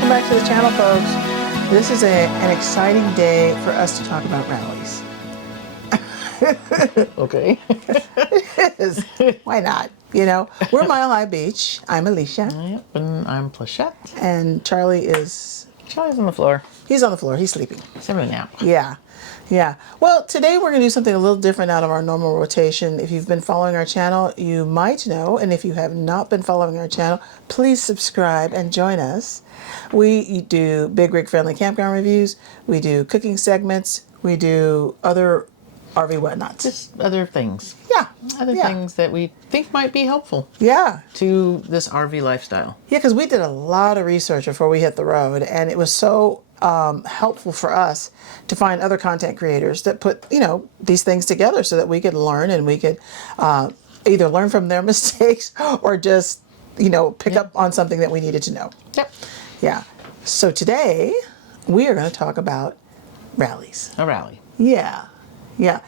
Welcome back to the channel, folks. This is an exciting day for us to talk about rallies. Okay. It is. Why not? You know, we're Mile High Beach. I'm Alicia. Yep, and I'm Plachette. And Charlie is... Charlie's on the floor. He's on the floor. He's sleeping. He's having a nap. Yeah. Yeah. Well, today we're going to do something a little different out of our normal rotation. If you've been following our channel, you might know. And if you have not been following our channel, please subscribe and join us. We do big rig friendly campground reviews. We do cooking segments. We do other RV whatnots. Just other things. Yeah. Other things that we think might be helpful. Yeah. To this RV lifestyle. Yeah, because we did a lot of research before we hit the road, and it was so helpful for us to find other content creators that put, these things together so that we could learn and we could either learn from their mistakes or just, pick up on something that we needed to know. Yep. Yeah. So today we are going to talk about rallies. A rally. Yeah. Yeah.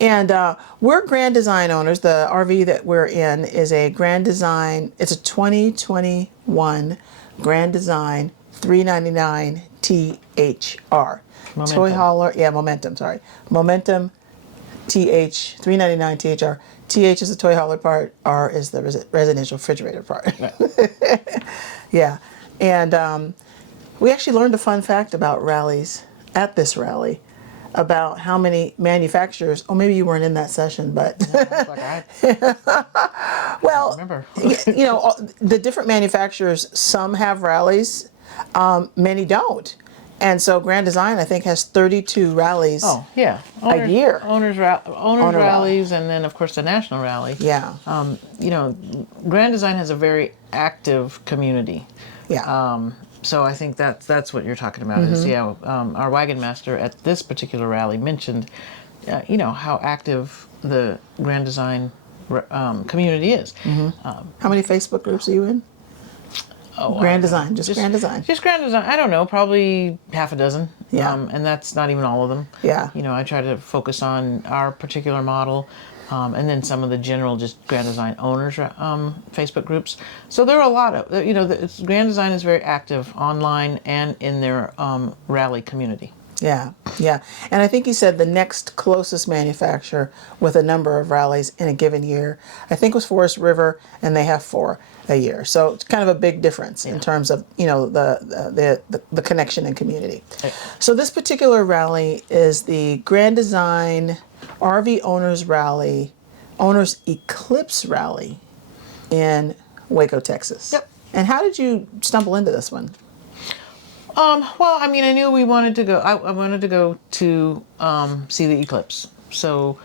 And we're Grand Design owners. The RV that we're in is a Grand Design. It's a 2021 Grand Design 399 THR. Momentum. Toy hauler. Yeah, Momentum. Sorry. Momentum TH 399 THR. TH is the toy hauler part. R is the residential refrigerator part. Yeah. And we actually learned a fun fact about rallies at this rally, about how many manufacturers, maybe you weren't in that session, but well, I remember. The different manufacturers, some have rallies, many don't. And so Grand Design, I think, has 32 rallies Oh, yeah. a year. Owner rallies, and then, of course, the national rally. Yeah. Grand Design has a very active community. Yeah. So I think that's what you're talking about. Is our wagon master at this particular rally mentioned, how active the Grand Design community is. How many Facebook groups are you in? Grand Design, just Grand Design. Just Grand Design. I don't know, probably half a dozen. Yeah. And that's not even all of them. Yeah. I try to focus on our particular model. And then some of the general just Grand Design owners Facebook groups. So there are a lot of, Grand Design is very active online and in their rally community. Yeah, yeah. And I think he said the next closest manufacturer with a number of rallies in a given year, I think was Forest River, and they have 4 a year. So it's kind of a big difference in terms of, the connection and community. Okay. So this particular rally is the Grand Design RV Owners Rally, Owners Eclipse Rally in Waco, Texas. Yep. And how did you stumble into this one? Well, I knew we wanted to go. I wanted to go to see the eclipse. So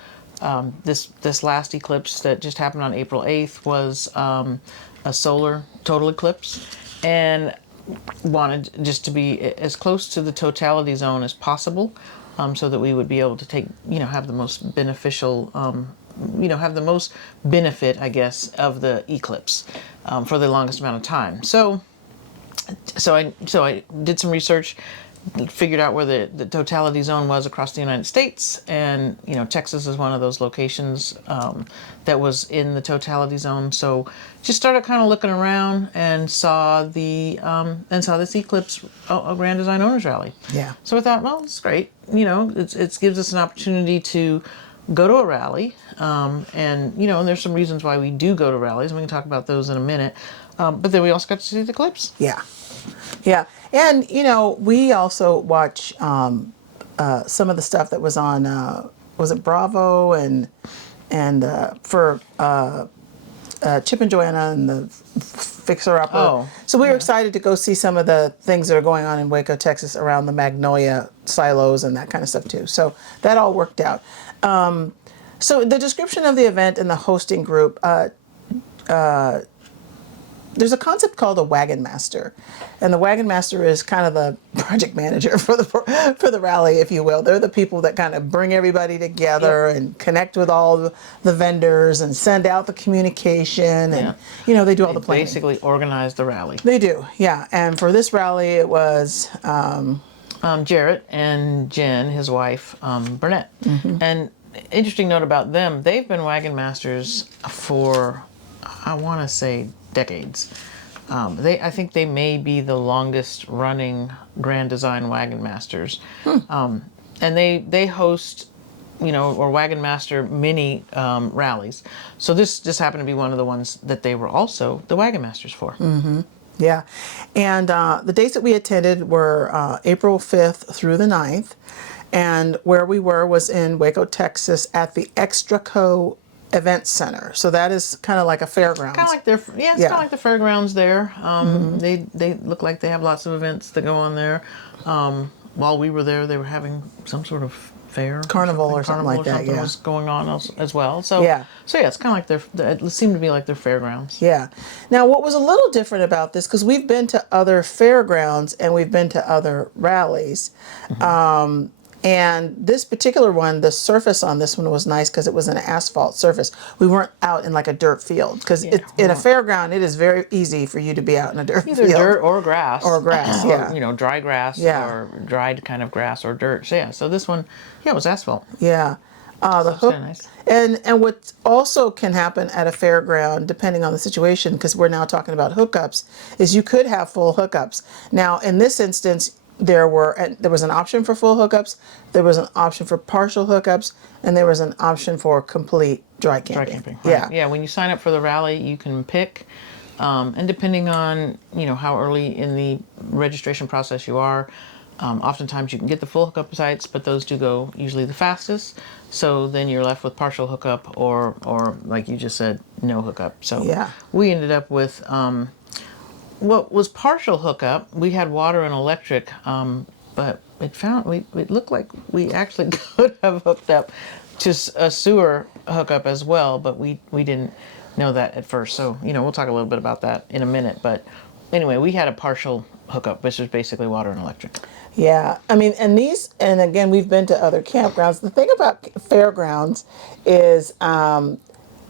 this last eclipse that just happened on April 8th was a solar total eclipse, and wanted just to be as close to the totality zone as possible, so that we would be able to take, have the most beneficial, have the most benefit, I guess, of the eclipse for the longest amount of time. So I did some research, figured out where the totality zone was across the United States, and Texas is one of those locations that was in the totality zone. So just started kind of looking around and saw this Eclipse Grand Design Owners Rally. Yeah. So I thought, well, it's great. It gives us an opportunity to go to a rally, and there's some reasons why we do go to rallies, and we can talk about those in a minute. But then we also got to see the eclipse. Yeah. Yeah. And, we also watch some of the stuff that was on, was it Bravo and for Chip and Joanna and the Fixer Upper. Oh, so we were excited to go see some of the things that are going on in Waco, Texas around the Magnolia silos and that kind of stuff too. So that all worked out. So the description of the event and the hosting group, there's a concept called a wagon master, and the wagon master is kind of the project manager for the rally, if you will. They're the people that kind of bring everybody together and connect with all the vendors and send out the communication, and they do all the planning. Basically organize the rally. They do, yeah. And for this rally, it was Jarrett and Jen, his wife, Burnett. And interesting note about them, they've been wagon masters for, I want to say, decades. I think they may be the longest running Grand Design Wagon Masters. And they host, or Wagon Master mini rallies. So this just happened to be one of the ones that they were also the Wagon Masters for. Yeah. And the dates that we attended were April 5th through the 9th. And where we were was in Waco, Texas at the Extraco Event Center. So that is kind of like a fairgrounds. Kind of like it's kind of like the fairgrounds there. They look like they have lots of events that go on there. While we were there, they were having some sort of fair, Carnival or something like that. Yeah, was going on as well. So yeah, it's kind of like it seemed to be like their fairgrounds. Yeah. Now, what was a little different about this, because we've been to other fairgrounds and we've been to other rallies. And this particular one, the surface on this one was nice because it was an asphalt surface. We weren't out in like a dirt field because in a fairground, it is very easy for you to be out in a dirt field. Either dirt or grass. Or grass, yeah. Or, dry grass or dried kind of grass or dirt. So, so this one, it was asphalt. Yeah. The hook. Nice. And what also can happen at a fairground, depending on the situation, because we're now talking about hookups, is you could have full hookups. Now, in this instance, there was an option for full hookups, there was an option for partial hookups, and there was an option for complete dry camping. Dry camping, right. Yeah, when you sign up for the rally, you can pick, and depending on how early in the registration process you are, oftentimes you can get the full hookup sites, but those do go usually the fastest. So then you're left with partial hookup or like you just said, no hookup. So we ended up with what was partial hookup. We had water and electric, but it looked like we actually could have hooked up to a sewer hookup as well, but we didn't know that at first. So we'll talk a little bit about that in a minute. But anyway, we had a partial hookup, which was basically water and electric. Yeah, I mean, and again, we've been to other campgrounds. The thing about fairgrounds is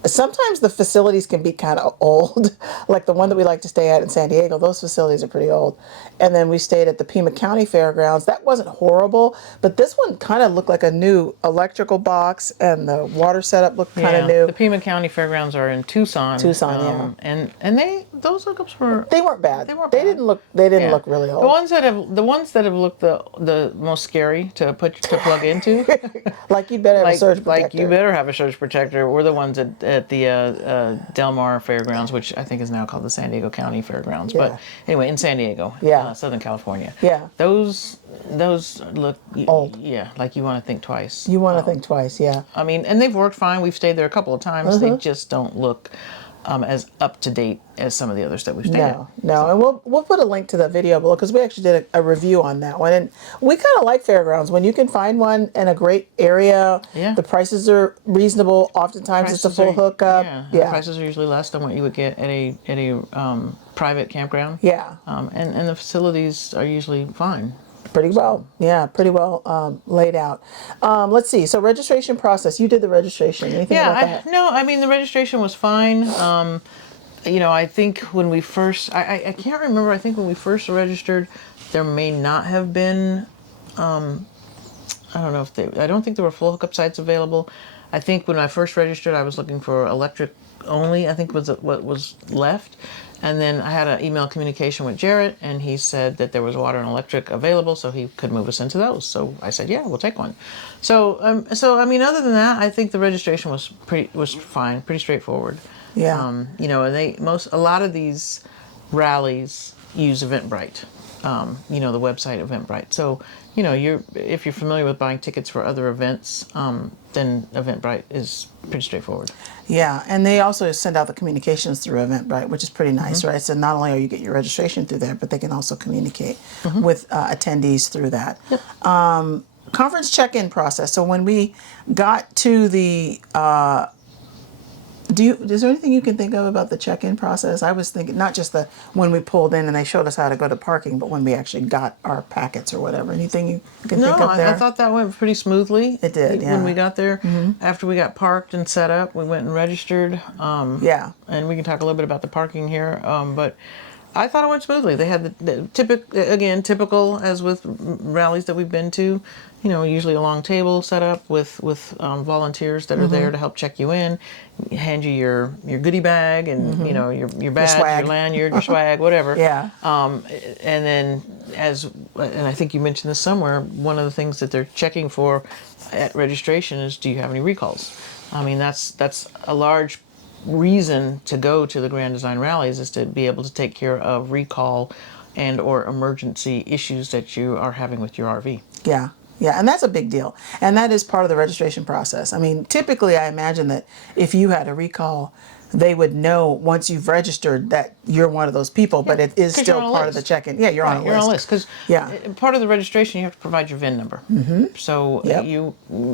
sometimes the facilities can be kind of old, like the one that we like to stay at in San Diego. Those facilities are pretty old. And then we stayed at the Pima County Fairgrounds. That wasn't horrible, but this one kind of looked like a new electrical box, and the water setup looked kind of new. The Pima County Fairgrounds are in Tucson. Yeah. And those hookups were. They weren't bad. They didn't look really old. The ones that have looked the most scary to plug into. Like you better have a surge protector. Like you better have a surge protector. Were the ones at the Del Mar Fairgrounds, which I think is now called the San Diego County Fairgrounds. Yeah. But anyway, in San Diego, Southern California. Yeah. Those look old. Yeah, like you want to think twice. You want to think twice, yeah. I mean, and they've worked fine. We've stayed there a couple of times. They just don't look as up to date as some of the others that we've stayed at. No, and we'll put a link to that video below because we actually did a review on that one, and we kind of like fairgrounds when you can find one in a great area. Yeah, the prices are reasonable. Oftentimes it's a full hookup. The prices are usually less than what you would get at a private campground. Yeah, and the facilities are usually fine. Pretty well laid out. Let's see. So registration process. You did the registration. Anything about that? No, I mean the registration was fine. I think when we first, I can't remember. I think when we first registered, there may not have been. I don't know I don't think there were full hookup sites available. I think when I first registered, I was looking for electric only. I think was what was left. And then I had an email communication with Jarrett, and he said that there was water and electric available, so he could move us into those. So I said, yeah, we'll take one. So I mean, other than that, I think the registration was fine, pretty straightforward. Yeah. And a lot of these rallies use Eventbrite. The website Eventbrite. So if you're familiar with buying tickets for other events, then Eventbrite is pretty straightforward. Yeah, and they also send out the communications through Eventbrite, which is pretty nice, right? So not only are you get your registration through there, but they can also communicate with attendees through that. Yep. Conference check-in process. So when we got to the is there anything you can think of about the check-in process? I was thinking not just when we pulled in and they showed us how to go to parking, but when we actually got our packets or whatever. Anything you can think of there? I thought that went pretty smoothly. It did, yeah. When we got there, after we got parked and set up, we went and registered. And we can talk a little bit about the parking here. But I thought it went smoothly. They had the typical as with rallies that we've been to. Usually a long table set up with volunteers that are there to help check you in, hand you your goodie bag and your badge, swag. your lanyard, your swag, whatever. Yeah. And then and I think you mentioned this somewhere. One of the things that they're checking for at registration is, do you have any recalls? I mean, that's a large reason to go to the Grand Design rallies, is to be able to take care of recall and or emergency issues that you are having with your RV. Yeah. Yeah, and that's a big deal. And that is part of the registration process. I mean, typically I imagine that if you had a recall, they would know once you've registered that you're one of those people, but it is still part of the check-in. Yeah, you're on a list. You're on a list because part of the registration, you have to provide your VIN number. So you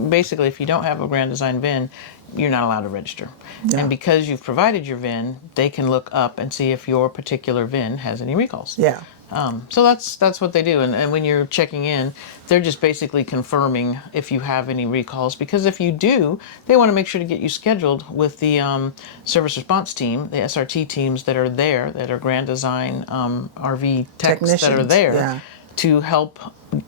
basically, if you don't have a Grand Design VIN, you're not allowed to register. Yeah. And because you've provided your VIN, they can look up and see if your particular VIN has any recalls. Yeah. So that's what they do. And when you're checking in, they're just basically confirming if you have any recalls, because if you do, they want to make sure to get you scheduled with the service response team, the SRT teams that are there, that are Grand Design RV techs that are there to help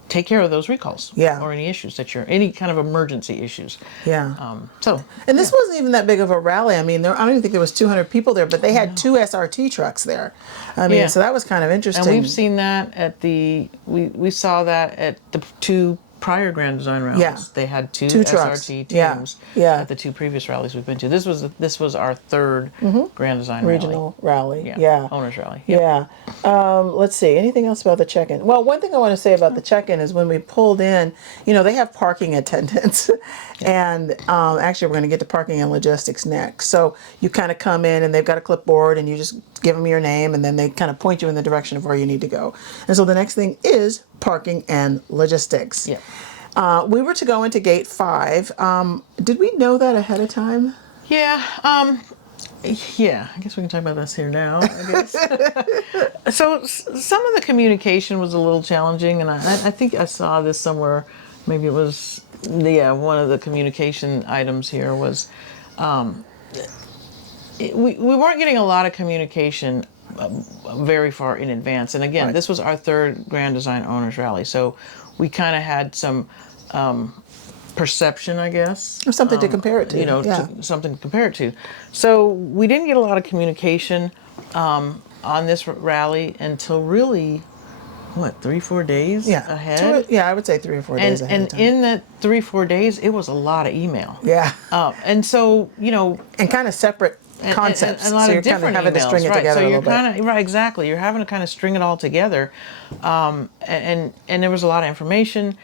take care of those recalls or any issues that any kind of emergency issues. Yeah. And this wasn't even that big of a rally. I mean, I don't even think there was 200 people there, but they had 2 SRT trucks there. I mean, so that was kind of interesting. And we've seen that at we saw that at the 2 prior Grand Design rallies. Yeah. They had 2 trucks. SRT teams at the 2 previous rallies we've been to. This was our 3rd Grand Design regional rally. Yeah. Owners rally. Yeah. Let's see. Anything else about the check-in? Well, one thing I want to say about the check-in is when we pulled in, they have parking attendants. And actually, we're going to get to parking and logistics next. So you kind of come in and they've got a clipboard and you just give them your name and then they kind of point you in the direction of where you need to go. And so the next thing is parking and logistics. Yeah. We were to go into gate 5. Did we know that ahead of time? Yeah. Yeah, I guess we can talk about this here now, I guess. So some of the communication was a little challenging, and I think I saw this somewhere. Maybe it was, one of the communication items here was we weren't getting a lot of communication very far in advance. And again, this was our 3rd Grand Design Owners Rally, so we kind of had some perception, I guess. Or something to compare it to. Something to compare it to. So we didn't get a lot of communication on this rally until really, 3-4 days ahead? I would say 3 or 4 days ahead. And in that 3-4 days, it was a lot of email. Yeah. And so, and kind of separate concepts. And a lot of different having emails, to string it together so a you're little bit. Right, exactly. You're having to kind of string it all together. And there was a lot of information.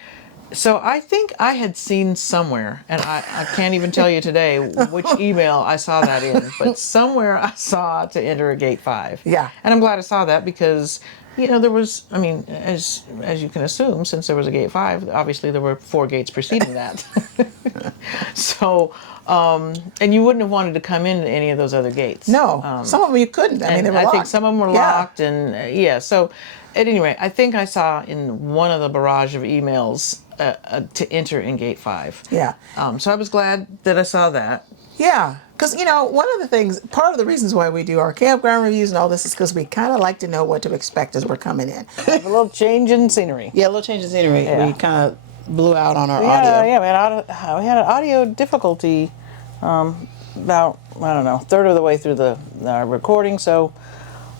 So I think I had seen somewhere, and I can't even tell you today which email I saw that in, but somewhere I saw to enter a gate 5. Yeah. And I'm glad I saw that because, there was, as you can assume, since there was a gate 5, obviously there were 4 gates preceding that. So, and you wouldn't have wanted to come into any of those other gates. No, some of them you couldn't. They were locked. I think some of them were locked, and so at any rate, I think I saw in one of the barrage of emails to enter in gate 5. Yeah. So I was glad that I saw that. Yeah, because one of the things, part of the reasons why we do our campground reviews and all this is because we kind of like to know what to expect as we're coming in. A little change in scenery. Yeah, a little change in scenery. Yeah. We kind of blew out on our audio. Yeah, we had an audio difficulty about, I don't know, 1/3 of the way through the recording, so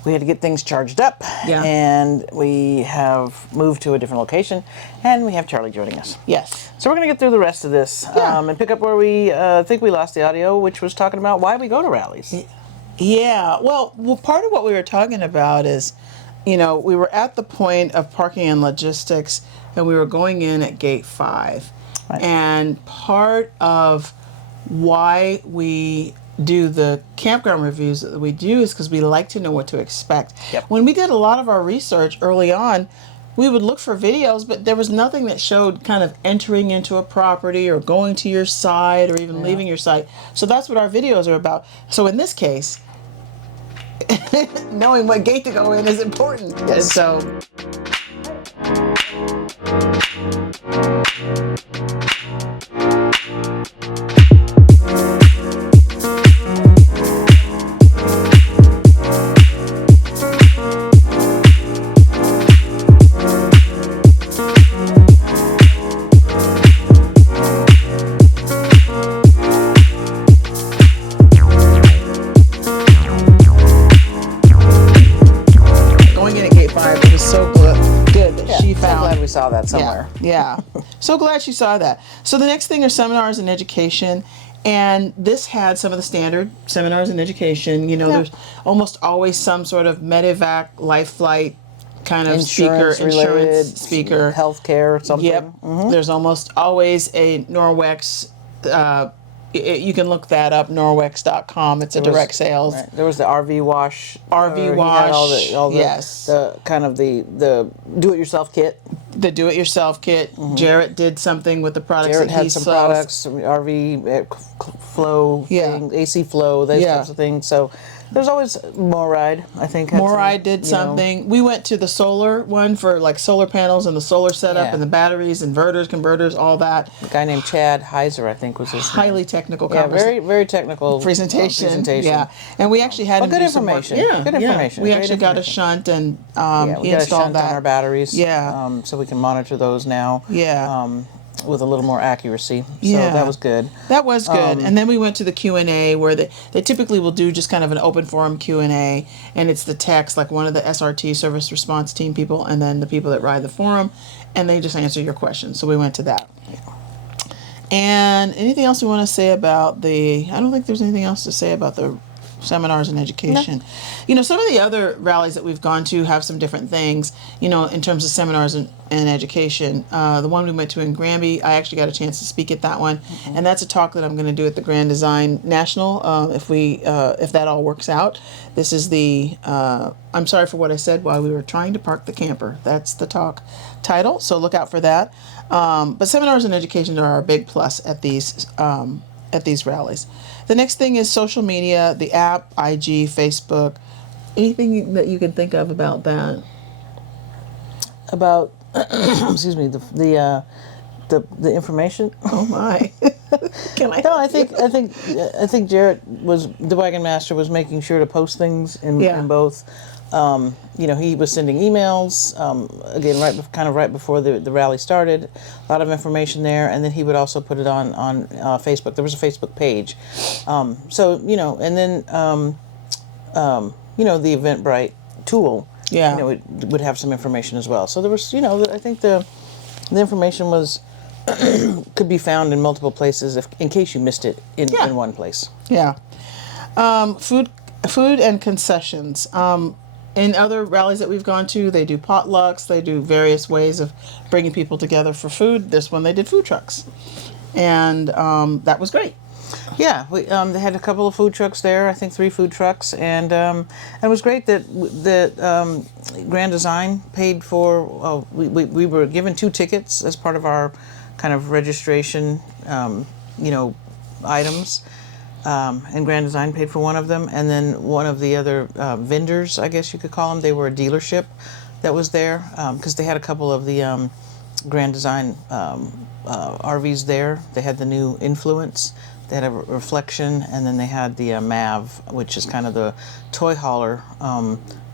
we had to get things charged up, and we have moved to a different location, and we have Charlie joining us. Yes. So we're going to get through the rest of this and pick up where we think we lost the audio, which was talking about why we go to rallies. Yeah. Well, part of what we were talking about is, we were at the point of parking and logistics, and we were going in at gate 5. Right. And part of why we do the campground reviews that we do is because we like to know what to expect. Yep. When we did a lot of our research early on, we would look for videos, but there was nothing that showed kind of entering into a property or going to your site or even leaving your site. So that's what our videos are about. So in this case, knowing what gate to go in is important. Yes. And so somewhere. Yeah. So glad you saw that. So the next thing are seminars and education. And this had some of the standard seminars and education. You know, there's almost always some sort of medevac, life flight kind of Insurance speaker. healthcare or something. Yep. There's almost always a Norwex. You can look that up, norwex.com. It's a direct sales. Right. There was the RV wash. RV he had wash. all the, yes. The kind of the do-it-yourself kit. The do-it-yourself kit. Jarrett did something with the products Jarrett that had he some sells. products, some RV flow, things, AC flow, those types of things. So there's always Moride, I think. Moride did something. We went to the solar one for like solar panels and the solar setup and the batteries, inverters, converters, all that. A guy named Chad Heiser, I think, was his highly name. technical very, very technical presentation. Yeah, and we actually had him good do information. Some work. Good information. We Great actually got a shunt and he we got a installed shunt that on our batteries. Yeah, so we can monitor those now. Yeah. With a little more accuracy. So yeah, that was good. That was good. And then we went to the Q&A where they typically will do just kind of an open forum Q&A, and it's the text, like one of the SRT service response team people and then the people that ride the forum, and they just answer your questions. So we went to that. And anything else we want to say about I don't think there's anything else to say about the seminars and education. No. You know, some of the other rallies that we've gone to have some different things, you know, in terms of seminars and education. The one we went to in Granby, I actually got a chance to speak at that one. And that's a talk that I'm going to do at the Grand Design National if that all works out. This is I'm sorry for what I said while we were trying to park the camper. That's the talk title, so look out for that. But seminars and education are a big plus at these rallies. The next thing is social media, the app, IG, Facebook. Anything that you can think of about that? About excuse me, the information. Oh my! Can I? No, I think Jarrett the Wagon Master was making sure to post things in both. You know, he was sending emails, again, right before the rally started, a lot of information there, and then he would also put it on Facebook. There was a Facebook page. So, you know, and then, you know, the Eventbrite tool, you know, it would have some information as well. So there was, you know, I think the information was, could be found in multiple places in case you missed it in one place. Yeah. Food and concessions. In other rallies that we've gone to, they do potlucks, they do various ways of bringing people together for food. This one they did food trucks, and that was great. Yeah, they had a couple of food trucks there. I think 3 food trucks, and it was great that Grand Design paid for. We were given 2 tickets as part of our kind of registration, you know, items. And Grand Design paid for one of them, and then one of the other vendors, I guess you could call them, they were a dealership that was there, because they had a couple of the Grand Design RVs there. They had the new Influence, they had a Reflection, and then they had the Mav, which is kind of the toy hauler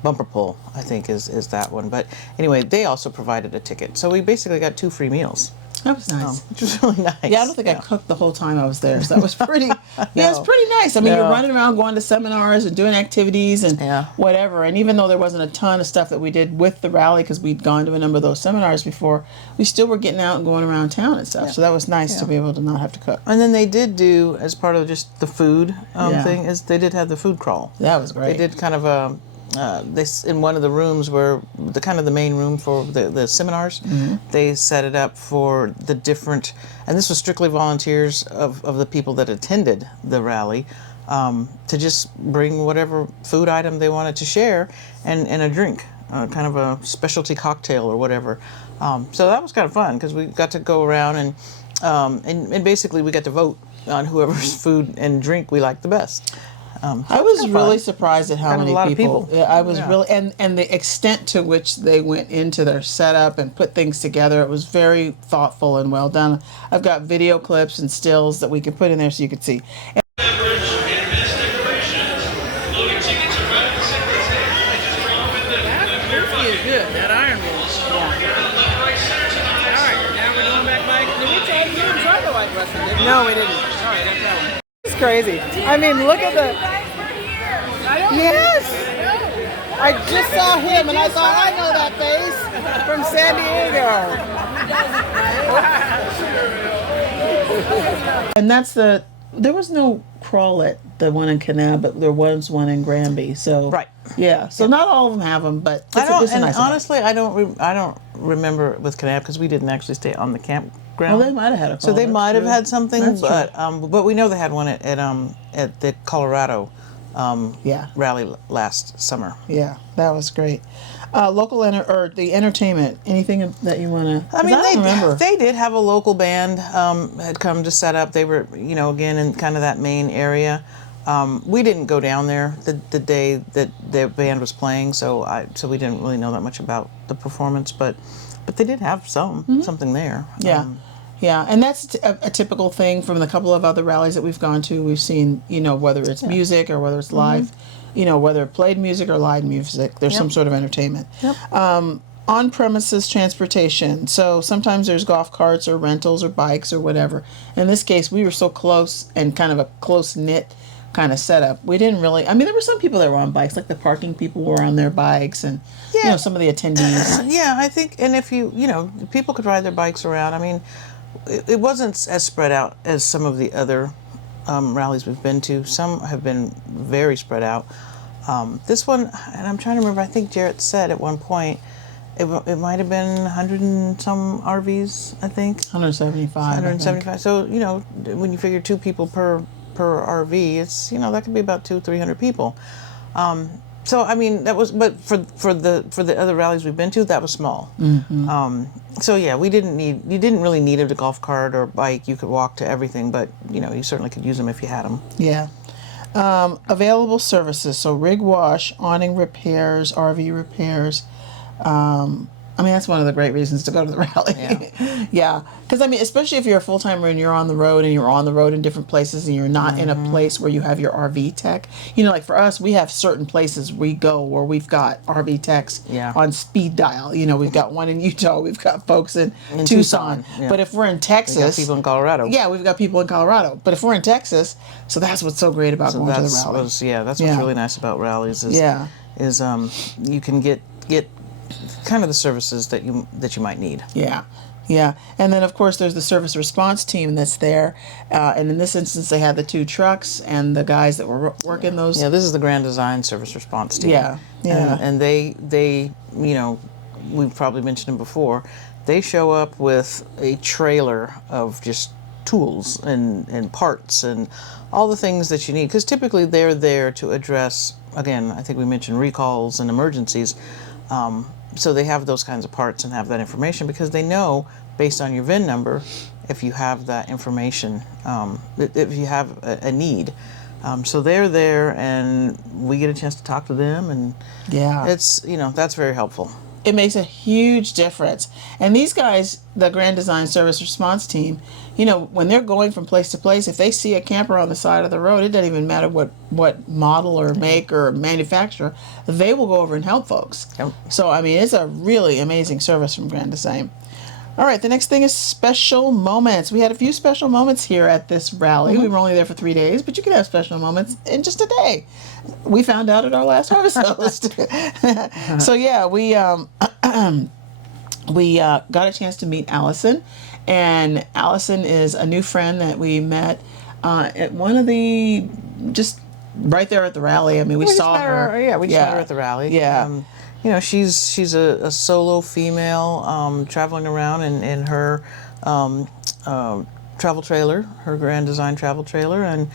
bumper pull, I think is that one. But anyway, they also provided a ticket. So we basically got 2 free meals. That was nice. Which was really nice. Yeah, I don't think I cooked the whole time I was there, so that was pretty. Yeah, it's pretty nice. I mean, you're running around, going to seminars and doing activities and whatever. And even though there wasn't a ton of stuff that we did with the rally because we'd gone to a number of those seminars before, we still were getting out and going around town and stuff. So that was nice to be able to not have to cook. And then they did do, as part of just the food thing, is they did have the food crawl. That was great. They did kind of a. In one of the rooms where the main room for the seminars, they set it up for the different, and this was strictly volunteers of the people that attended the rally, to just bring whatever food item they wanted to share and a drink, kind of a specialty cocktail or whatever. So that was kind of fun because we got to go around and basically we got to vote on whoever's food and drink we liked the best. I was really surprised at how many people. Yeah, I was really, and the extent to which they went into their setup and put things together. It was very thoughtful and well done. I've got video clips and stills that we can put in there so you can see. That iron wheel. All right, now we're going back like. Did we try? You didn't try the white Russian, did you? No, we didn't. All right, that's that one. It's crazy. I mean, look at the. Yes. I just saw him and I thought I know that face from San Diego. And there was no crawl at the one in Kanab, but there was one in Granby. So Right. yeah. So not all of them have them, but I don't. it's a And nice event. honestly, I don't remember with Canab because we didn't actually stay on the campground. Well, they might have had a So they crawl, might that's have true. had something, That's but we know they had one at the Colorado Yeah. rally last summer. Yeah, that was great. Local or the entertainment. Anything that you want to? I mean, don't remember. they did have a local band had come to set up. They were, again in kind of that main area. We didn't go down there the day that their band was playing, so we didn't really know that much about the performance, but they did have something there. Yeah. Yeah, and that's a typical thing from the couple of other rallies that we've gone to. We've seen, whether it's music or whether it's live, whether played music or live music, there's some sort of entertainment. Yep. On-premises transportation. So sometimes there's golf carts or rentals or bikes or whatever. In this case, we were so close and kind of a close-knit kind of setup. We didn't really, there were some people that were on bikes, like the parking people were on their bikes and, some of the attendees. Yeah, I think, and if people could ride their bikes around. I mean, it wasn't as spread out as some of the other rallies we've been to. Some have been very spread out. This one, and I'm trying to remember, I think Jarrett said at one point, it might have been 100 and some RVs, I think. 175. 175. So, when you figure 2 people per RV, it's, that could be about 200-300 people. So I mean that was, but for the other rallies we've been to, that was small. Mm-hmm. So yeah, you didn't really need a golf cart or bike. You could walk to everything, but you certainly could use them if you had them. Yeah. Available services. So rig wash, awning repairs, RV repairs. That's one of the great reasons to go to the rally. Yeah. Yeah. Because, especially if you're a full-timer and you're on the road and you're on the road in different places and you're not in a place where you have your RV tech. Like for us, we have certain places we go where we've got RV techs on speed dial. We've got one in Utah. We've got folks in Tucson. Yeah. But if we're in Texas. We got people in Colorado. Yeah, we've got people in Colorado. But if we're in Texas, so that's what's so great about going to the rally. That's what's really nice about rallies is you can get kind of the services that you might need. Yeah. Yeah. And then, of course, there's the service response team that's there. And in this instance, they had the 2 trucks and the guys that were working those. Yeah, this is the Grand Design Service Response team. Yeah. Yeah. And they we've probably mentioned them before, they show up with a trailer of just tools and parts and all the things that you need. Because typically they're there to address, again, I think we mentioned recalls and emergencies. So they have those kinds of parts and have that information because they know, based on your VIN number, if you have that information, if you have a need. So they're there, and we get a chance to talk to them, and it's that's very helpful. It makes a huge difference. And these guys, the Grand Design Service Response Team, when they're going from place to place, if they see a camper on the side of the road, it doesn't even matter what model or make or manufacturer, they will go over and help folks. Yep. So, it's a really amazing service from Grand Design. All right, the next thing is special moments. We had a few special moments here at this rally. We were only there for 3 days, but you can have special moments in just a day. We found out at our last Harvest Host. So yeah, we got a chance to meet Allison, and Allison is a new friend that we met at one of the, just right there at the rally. We saw her. Yeah, we just met her at the rally. Yeah. She's a solo female traveling around in her travel trailer, her Grand Design travel trailer, and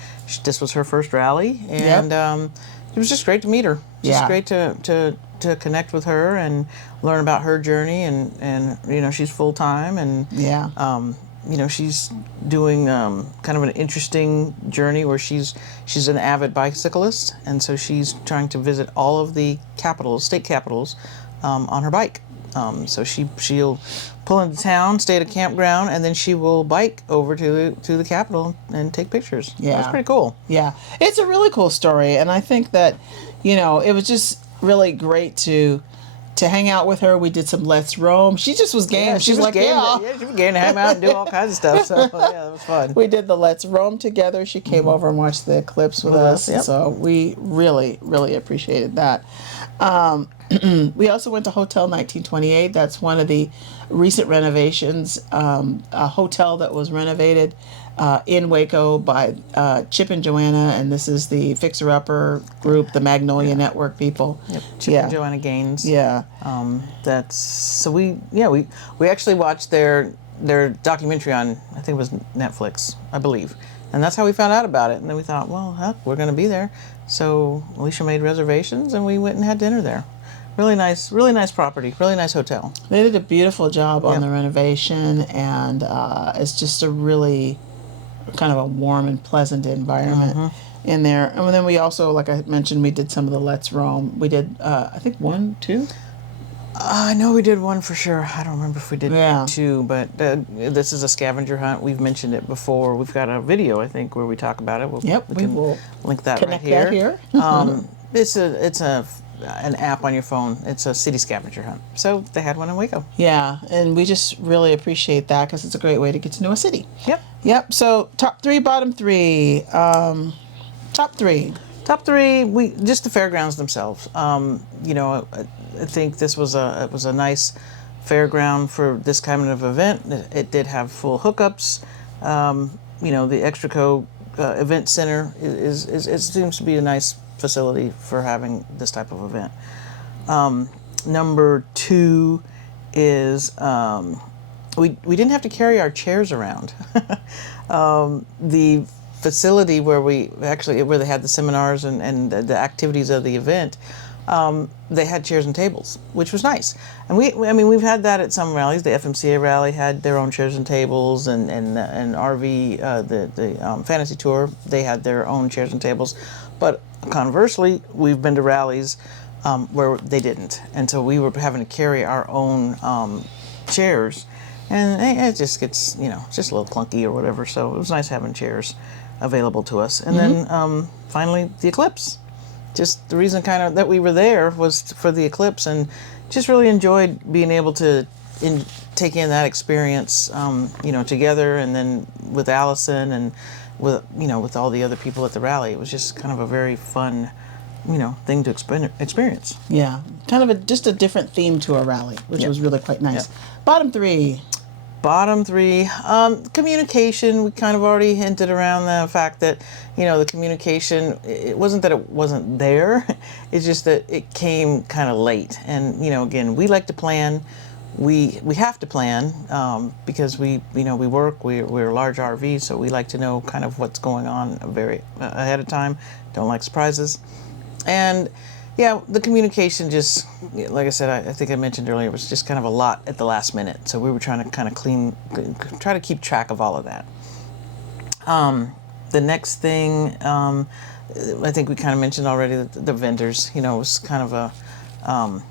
this was her first rally, and it was just great to meet her. Just great to connect with her and learn about her journey, and she's full time, and she's doing kind of an interesting journey where she's an avid bicyclist, and so she's trying to visit all of the state capitals on her bike. So she'll pull into town, stay at a campground, and then she will bike over to the Capitol and take pictures. Yeah. That's pretty cool. Yeah. It's a really cool story, and I think that, it was just really great to to hang out with her. We did some Let's Roam. She just was game. Yeah, She's like, game. yeah. Yeah, she was game to hang out and do all kinds of stuff. So yeah, it was fun. We did the Let's Roam together. She came over and watched the Eclipse with us. Yep. So we really, really appreciated that. We also went to Hotel 1928. That's one of the recent renovations, a hotel that was renovated in Waco by Chip and Joanna, and this is the Fixer Upper group, the Magnolia Network people. Yep. Chip and Joanna Gaines. Yeah. That's so we actually watched their documentary on, I think it was Netflix, I believe, and that's how we found out about it. And then we thought, well, heck, we're going to be there, so Alicia made reservations and we went and had dinner there. Really nice property, really nice hotel. They did a beautiful job on Yep. the renovation, and it's just a really kind of a warm and pleasant environment in there. And then we also, like I mentioned, we did some of the Let's Roam. We did, I think, 1, 2. I know we did one for sure. I don't remember if we did Yeah. 2, but this is a scavenger hunt. We've mentioned it before. We've got a video, I think, where we talk about it. Yep, we can will link that connect right that here. here. It's an app on your phone. It's a city scavenger hunt. So they had one in Waco. Yeah, and we just really appreciate that because it's a great way to get to know a city. Yep. Yep. So top 3, bottom 3. Top 3. Top 3, we just the fairgrounds themselves. I think this was a nice fairground for this kind of event. It did have full hookups. The Extraco event center is it seems to be a nice facility for having this type of event. Number 2 is we didn't have to carry our chairs around. The facility where they had the seminars and the activities of the event, they had chairs and tables, which was nice. And we've had that at some rallies. The FMCA rally had their own chairs and tables, and RV the fantasy tour, they had their own chairs and tables. But conversely, we've been to rallies where they didn't, and so we were having to carry our own chairs, and it just gets just a little clunky or whatever. So it was nice having chairs available to us. And then finally, the Eclipse. Just the reason kind of that we were there was for the Eclipse, and just really enjoyed being able to take in that experience, together, and then with Allison and with all the other people at the rally. It was just kind of a very fun, thing to experience. Yeah, kind of just a different theme to a rally, which was really quite nice. Yep. Bottom 3. Bottom 3, communication. We kind of already hinted around the fact that, the communication, it wasn't that it wasn't there, it's just that it came kind of late. And, again, we like to plan. We have to plan because we work, we're large RVs, so we like to know kind of what's going on very ahead of time. Don't like surprises. And yeah, the communication just, like I said, I think I mentioned earlier, it was just kind of a lot at the last minute. So we were trying to kind of try to keep track of all of that. The next thing, I think we kind of mentioned already, the vendors, it was kind of a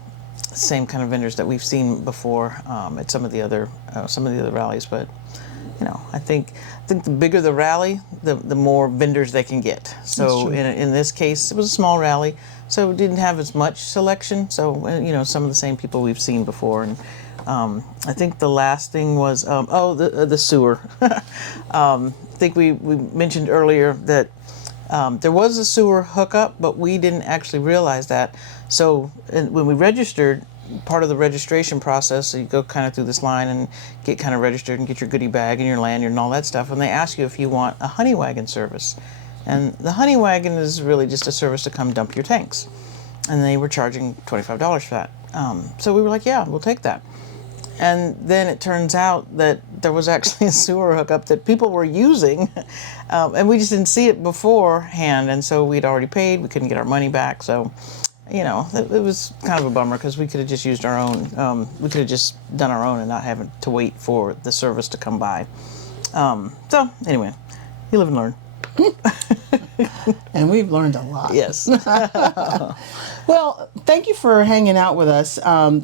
same kind of vendors that we've seen before at some of the other rallies. But, I think the bigger the rally, the more vendors they can get. So in this case, it was a small rally, so it didn't have as much selection. So some of the same people we've seen before. And I think the last thing was the sewer. I think we mentioned earlier that there was a sewer hookup, but we didn't actually realize that. So when we registered, part of the registration process, so you go kind of through this line and get kind of registered and get your goodie bag and your lanyard and all that stuff, and they ask you if you want a honey wagon service. And the honey wagon is really just a service to come dump your tanks. And they were charging $25 for that. So we were like, yeah, we'll take that. And then it turns out that there was actually a sewer hookup that people were using, and we just didn't see it beforehand, and so we'd already paid, we couldn't get our money back, so it was kind of a bummer because we could have just used our own, we could have just done our own and not having to wait for the service to come by. So anyway, you live and learn. And we've learned a lot. Yes. Well, thank you for hanging out with us.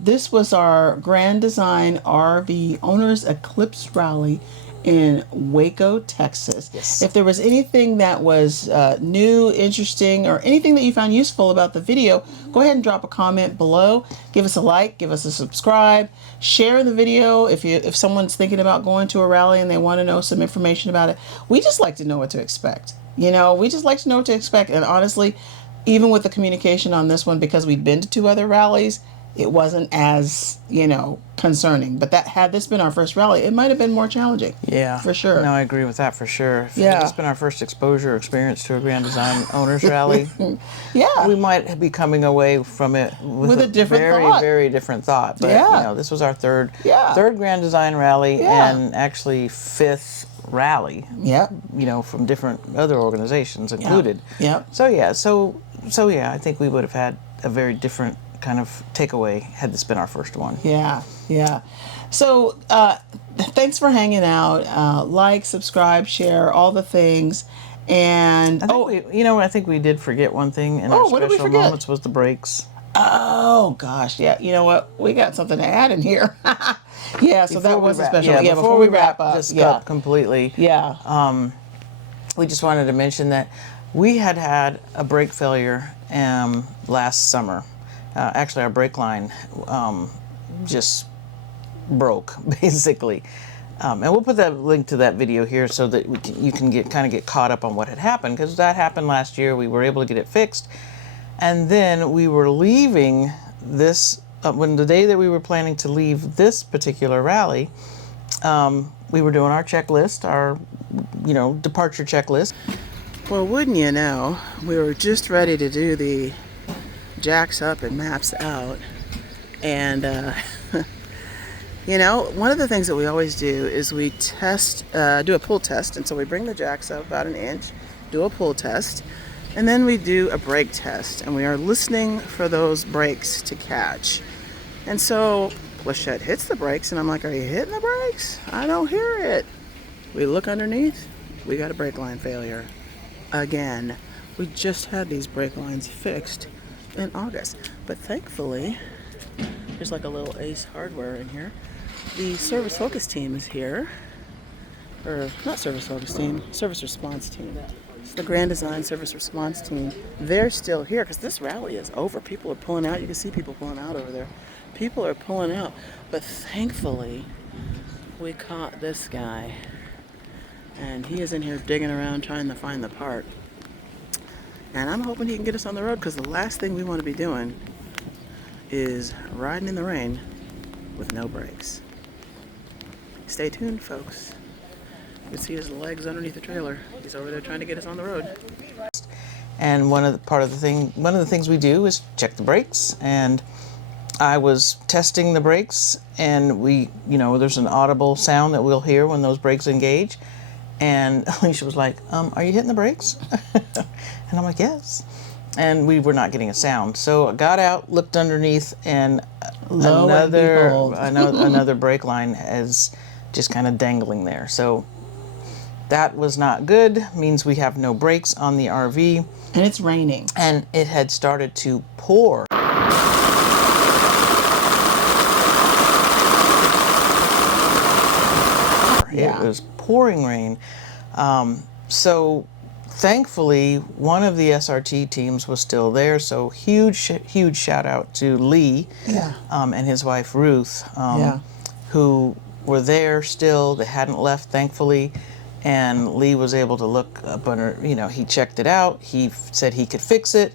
This was our Grand Design RV Owners Eclipse Rally in Waco, Texas. Yes. If there was anything that was new, interesting, or anything that you found useful about the video, go ahead and drop a comment below. Give us a like, give us a subscribe, share the video if someone's thinking about going to a rally and they want to know some information about it. We just like to know what to expect. You know, we just like to know what to expect. And honestly, even with the communication on this one, because we've been to 2 other rallies, it wasn't as, you know, concerning. But that had this been our first rally, it might have been more challenging. Yeah, for sure. No, I agree with that for sure. If Yeah. it's been our first exposure or experience to a Grand Design Owners Rally, Yeah. we might be coming away from it with a different very, thought. very different thought. But Yeah. you know, this was our third Yeah. Grand Design Rally Yeah. and actually 5th rally. Yep. You know, from different other organizations included. Yep. So yeah, so yeah, I think we would have had a very different kind of takeaway had this been our first one. Yeah, yeah. So thanks for hanging out. Like, subscribe, share, all the things. And I think we did forget one thing in our what did we special forget? moments was the brakes. oh gosh, yeah. You know what? We got something to add in here. Yeah. So that was a special. Yeah. Before we wrap up, this up completely. Yeah. We just wanted to mention that we had a brake failure last summer. Actually, our brake line just broke, basically. And we'll put that link to that video here so that you can get caught up on what had happened, because that happened last year. We were able to get it fixed, and then we were leaving this when the day that we were planning to leave this particular rally. We were doing our checklist, our departure checklist. Well, wouldn't you know, we were just ready to do the jacks up and maps out, and you know, one of the things that we always do is we do a pull test. And so we bring the jacks up about 1 inch, do a pull test, and then we do a brake test, and we are listening for those brakes to catch. And so Plachette hits the brakes, and I'm like, are you hitting the brakes? I don't hear it. We look underneath, we got a brake line failure again. We just had these brake lines fixed in August, but thankfully there's like a little Ace Hardware in here. The service focus team is here, or not service focus team, service response team. It's the Grand Design service response team. They're still here because this rally is over. People are pulling out. You can see people pulling out over there. People are pulling out, but thankfully we caught this guy, and he is in here digging around trying to find the part. And I'm hoping he can get us on the road, because the last thing we want to be doing is riding in the rain with no brakes. Stay tuned, folks. You can see his legs underneath the trailer. He's over there trying to get us on the road. And one of the things we do is check the brakes. And I was testing the brakes, and there's an audible sound that we'll hear when those brakes engage. And Alicia was like, are you hitting the brakes? And I'm like, yes. And we were not getting a sound. So I got out, looked underneath, and another brake line is just kind of dangling there. So that was not good. Means we have no brakes on the RV. And it's raining. And it had started to pour. Yeah. It was pouring rain. So thankfully, one of the SRT teams was still there. So huge shout out to Lee and his wife Ruth, who were there still. They hadn't left, thankfully. And Lee was able to look up under, he checked it out. He said he could fix it.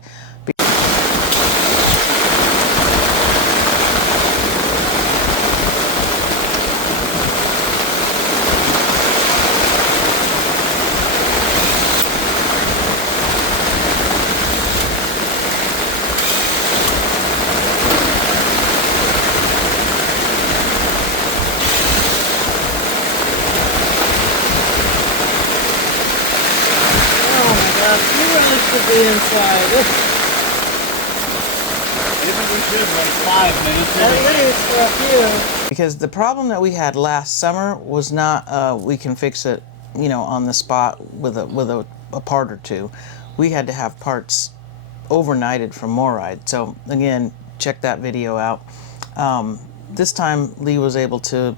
Because the problem that we had last summer was not we can fix it, on the spot with a part or two. We had to have parts overnighted from Moride. So again, check that video out. This time Lee was able to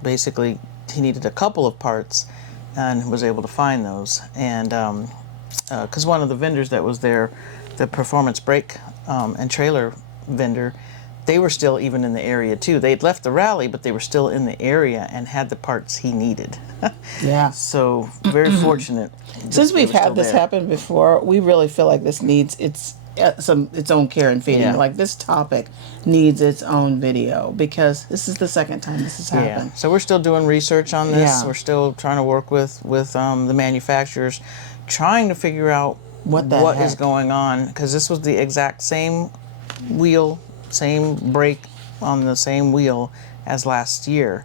he needed a couple of parts, and was able to find those. And because one of the vendors that was there, the performance brake and trailer vendor, they were still even in the area too. They'd left the rally, but they were still in the area and had the parts he needed. Yeah. So very fortunate. Since that we've they were had still this there. happen before, we really feel like this needs its own care and feeding. Yeah. Like this topic needs its own video because this is the second time this has happened. So we're still doing research on this. Yeah. We're still trying to work with the manufacturers, trying to figure out What the what is heck? going on, because this was the exact same wheel, same brake on the same wheel as last year.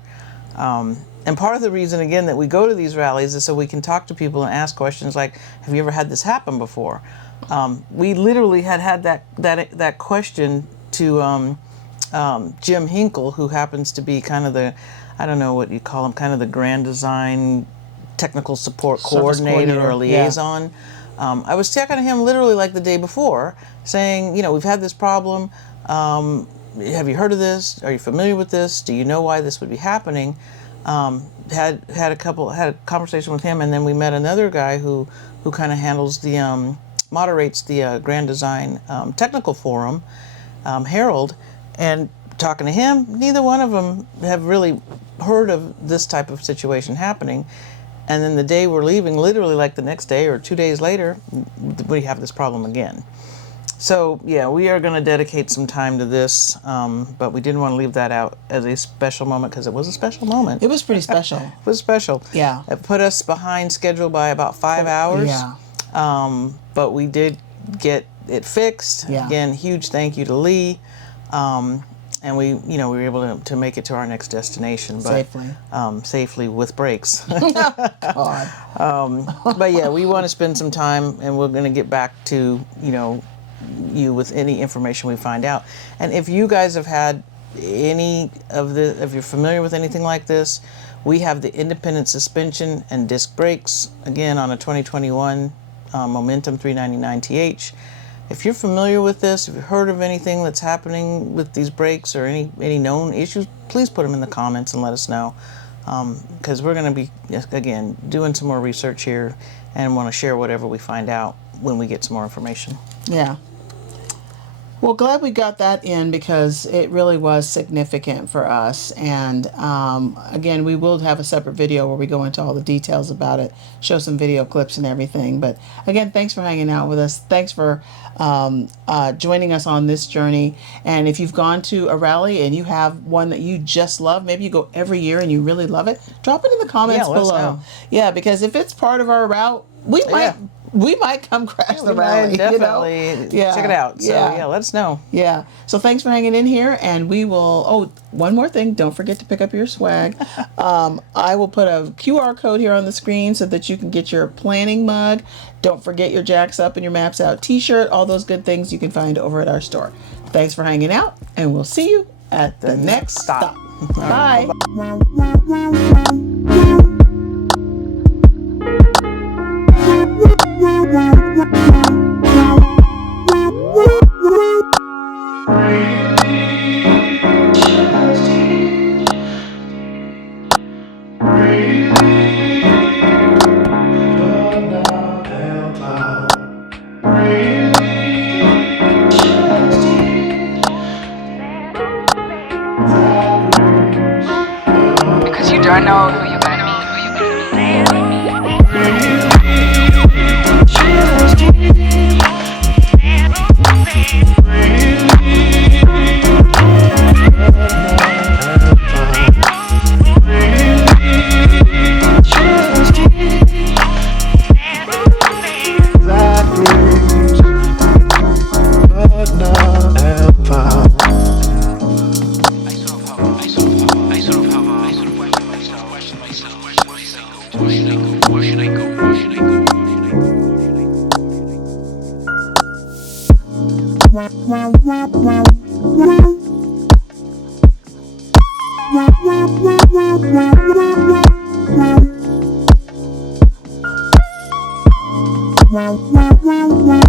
And part of the reason, again, that we go to these rallies is so we can talk to people and ask questions like, have you ever had this happen before? We literally had that question to Jim Hinkle, who happens to be kind of the, I don't know what you call him, kind of the grand design technical support Service coordinator or coordinator, yeah. liaison. I was talking to him literally like the day before, saying, you know, we've had this problem. Have you heard of this? Are you familiar with this? Do you know why this would be happening? Had a conversation with him, and then we met another guy who kind of handles the moderates the Grand Design technical forum, Harold, and talking to him, neither one of them have really heard of this type of situation happening. And then the day we're leaving, literally like the next day or 2 days later, we have this problem again. So yeah, we are going to dedicate some time to this, but we didn't want to leave that out as a special moment because it was a special moment. It was pretty special. It was special. Yeah. It put us behind schedule by about 5 hours. Yeah. But we did get it fixed. Yeah. Again, huge thank you to Lee. And we were able to make it to our next destination, but safely with brakes. God. But yeah, we want to spend some time, and we're going to get back to you with any information we find out. And if you guys have had if you're familiar with anything like this, we have the independent suspension and disc brakes again on a 2021 Momentum 399TH. If you're familiar with this, if you've heard of anything that's happening with these brakes or any known issues, please put them in the comments and let us know. Because we're going to be, again, doing some more research here and want to share whatever we find out when we get some more information. Yeah. Well, glad we got that in because it really was significant for us. And again, we will have a separate video where we go into all the details about it, show some video clips and everything. But again, thanks for hanging out with us. Thanks for joining us on this journey. And if you've gone to a rally and you have one that you just love, maybe you go every year and you really love it, drop it in the comments let us below. know. Yeah, because if it's part of our route, we might come crash the We rally. might definitely check it out. So yeah, let us know. Yeah. So thanks for hanging in here, and we will. Oh, one more thing. Don't forget to pick up your swag. I will put a QR code here on the screen so that you can get your planning mug. Don't forget your Jacks Up and your Maps Out T-shirt. All those good things you can find over at our store. Thanks for hanging out, and we'll see you at the next stop. Bye. Because you don't know who you're gonna meet. Wow.